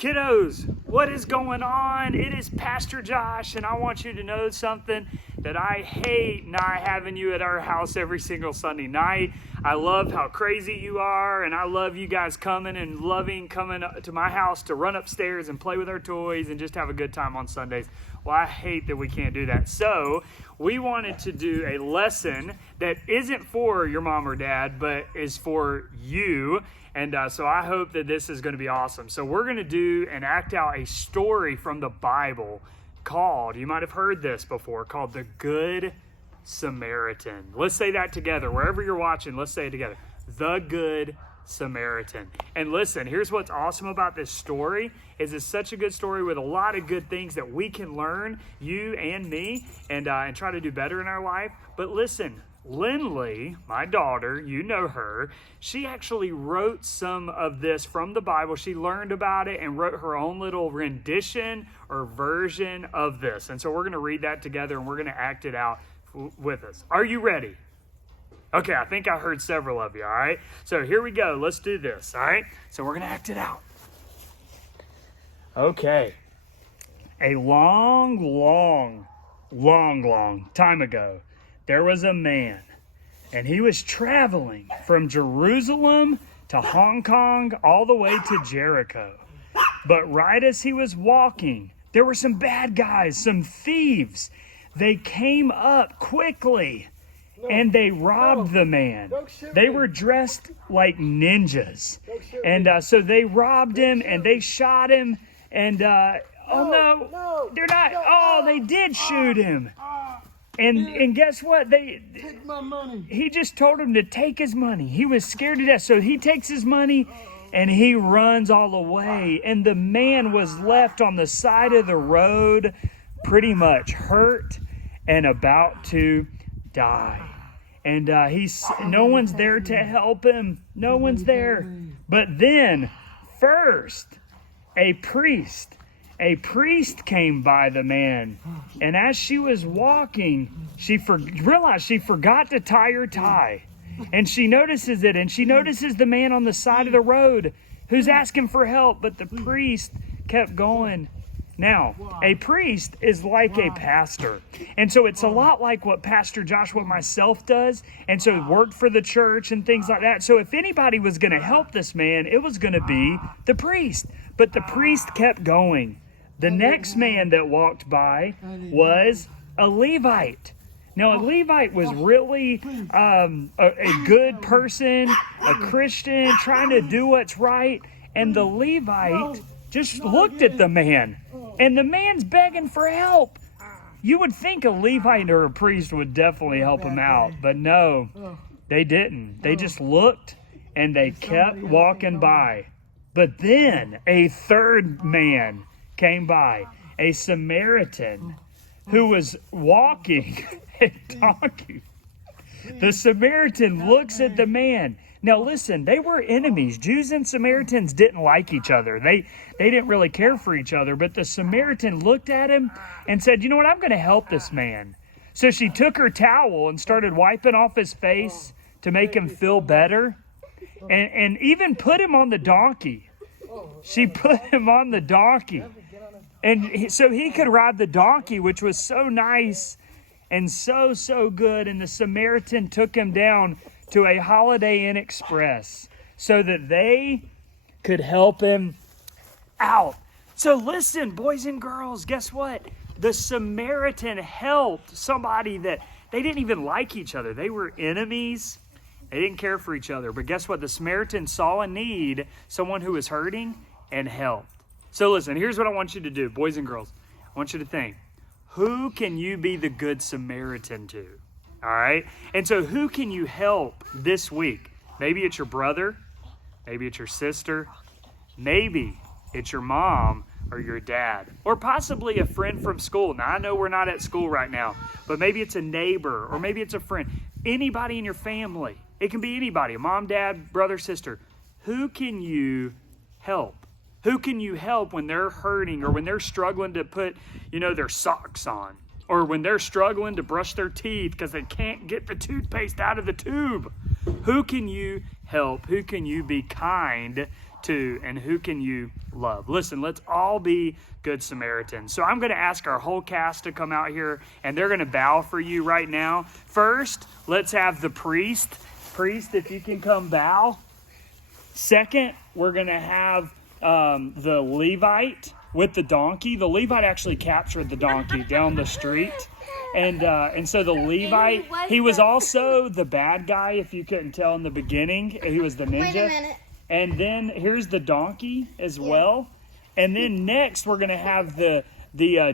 Kiddos, what is going on? It is Pastor Josh, and I want you to know something that I hate not having you at our house every single Sunday night. I love how crazy you are, and I love you guys coming to my house to run upstairs and play with our toys and just have a good time on Sundays. Well, I hate that we can't do that. So we wanted to do a lesson that isn't for your mom or dad, but is for you. And so I hope that this is going to be awesome. So we're going to do and act out a story from the Bible called, you might have heard this before, called the Good Samaritan. Let's say that together. Wherever you're watching, let's say it together. The Good Samaritan. And listen, here's what's awesome about this story is it's such a good story with a lot of good things that we can learn, you and me, and try to do better in our life. But listen, Lindley, my daughter, you know her, she actually wrote some of this from the Bible. She learned about it and wrote her own little rendition or version of this. And so we're going to read that together and we're going to act it out with us. Are you ready? Okay, I think I heard several of you, all right? So here we go. Let's do this, all right? So we're going to act it out. Okay. A long time ago, there was a man, and he was traveling from Jerusalem to Hong Kong all the way to Jericho. But right as he was walking, there were some bad guys, some thieves. They came up quickly, and they robbed the man. They were dressed like ninjas. And so they robbed him, and they shot him, and they're not. They did shoot him. And guess what? Take my money. He just told him to take his money. He was scared to death. So he takes his money and he runs all the way. And the man was left on the side of the road, pretty much hurt and about to die. And no one's there to help him. No one's there. But then, first, a priest came by the man, and as she was walking, she realized she forgot to tie her tie, and she notices it, and she notices the man on the side of the road who's asking for help, but the priest kept going. Now, a priest is like a pastor, and so it's a lot like what Pastor Joshua myself does, and so worked for the church and things like that. So if anybody was going to help this man, it was going to be the priest, but the priest kept going. The next man that walked by was a Levite. Now, a Levite was really a good person, a Christian, trying to do what's right. And the Levite just looked at the man, and the man's begging for help. You would think a Levite or a priest would definitely help him out, but no, they didn't. They just looked, and they kept walking by. But then a third man came by, a Samaritan who was walking a donkey. The Samaritan looks at the man. Now listen, they were enemies. Jews and Samaritans didn't like each other. They didn't really care for each other, but the Samaritan looked at him and said, you know what, I'm going to help this man. So she took her towel and started wiping off his face to make him feel better, and even put him on the donkey. She put him on the donkey. And so he could ride the donkey, which was so nice and so good. And the Samaritan took him down to a Holiday Inn Express so that they could help him out. So listen, boys and girls, guess what? The Samaritan helped somebody that they didn't even like each other. They were enemies. They didn't care for each other. But guess what? The Samaritan saw a need, someone who was hurting, and helped. So listen, here's what I want you to do, boys and girls. I want you to think, who can you be the Good Samaritan to? All right? And so who can you help this week? Maybe it's your brother. Maybe it's your sister. Maybe it's your mom or your dad. Or possibly a friend from school. Now, I know we're not at school right now, but maybe it's a neighbor or maybe it's a friend. Anybody in your family. It can be anybody, a mom, dad, brother, sister. Who can you help? Who can you help when they're hurting or when they're struggling to put, their socks on? Or when they're struggling to brush their teeth because they can't get the toothpaste out of the tube? Who can you help? Who can you be kind to, and who can you love? Listen, let's all be Good Samaritans. So I'm going to ask our whole cast to come out here, and they're going to bow for you right now. First, let's have the priest. Priest, if you can come bow. Second, we're going to have the Levite with the donkey. The Levite actually captured the donkey down the street. And so the Levite, he was also the bad guy, if you couldn't tell in the beginning. He was the ninja. Wait a minute. And then here's the donkey as well. And then next we're going to have the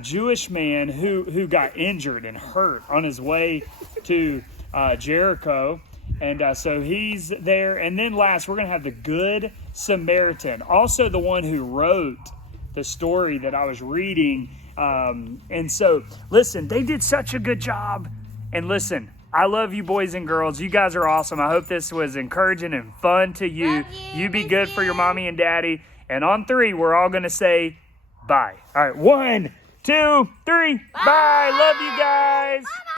Jewish man who got injured and hurt on his way to Jericho. And so he's there. And then last, we're going to have the Good Samaritan, also the one who wrote the story that I was reading. And so, listen, they did such a good job. And listen, I love you boys and girls. You guys are awesome. I hope this was encouraging and fun to you. You be good for your mommy and daddy. And on 3, we're all going to say bye. All right, 1, 2, 3, bye. Love you guys.